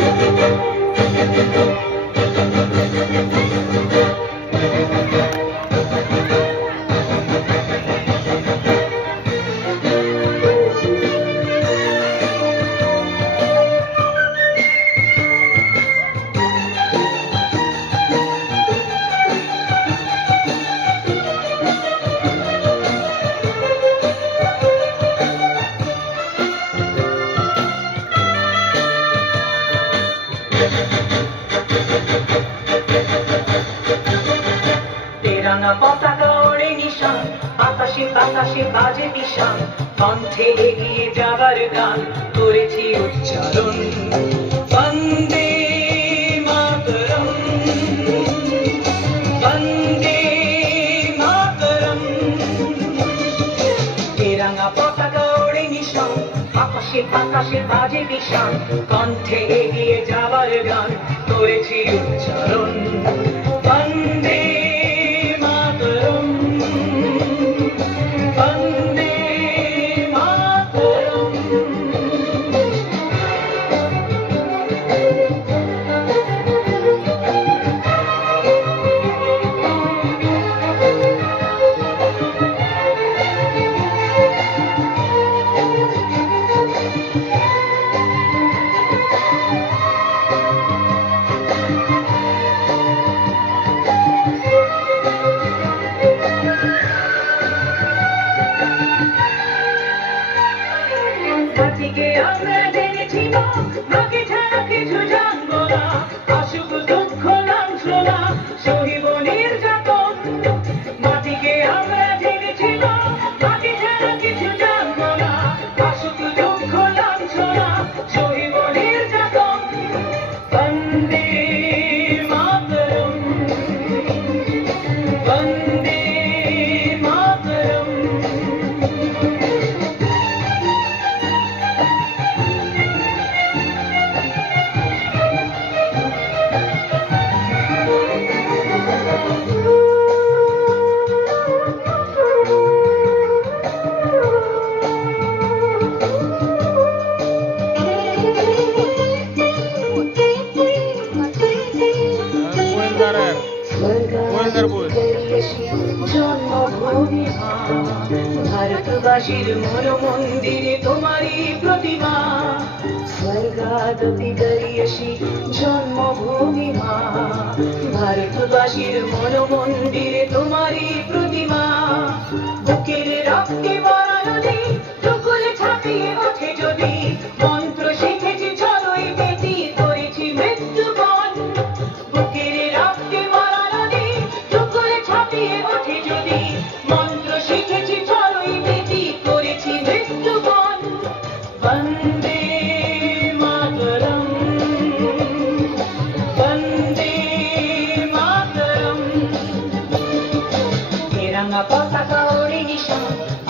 नेतृत्व পতাকা ওড়ে নিশান আকাশে বাতাসে বাজে নিশান, কণ্ঠে এগিয়ে যাবার গান করেছি উচ্চারণ। বন্দে পতাকা ওড়ে নিশান আকাশে বাতাসে বাজে নিশান, কণ্ঠে এগিয়ে যাবার গান করেছি উচ্চারণ। ভারতবাসীর মন মন্দিরে তোমারই প্রতিমা। স্বর্গাদপি গরিয়সী জন্মভূমি মা। ভারতবাসীর মন মন্দিরে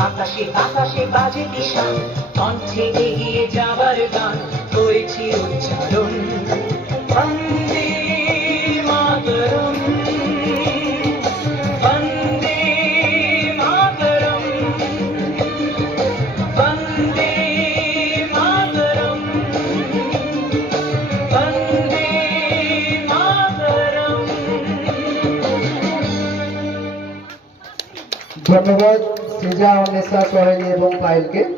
আকাশে আকাশে বাজে দিশান কণ্ঠে এগিয়ে যাবার গান করেছি উচ্চারণ। ধন্যবাদ। সৃজা অন্বেষা সোহেলি এবং পায়েলকে।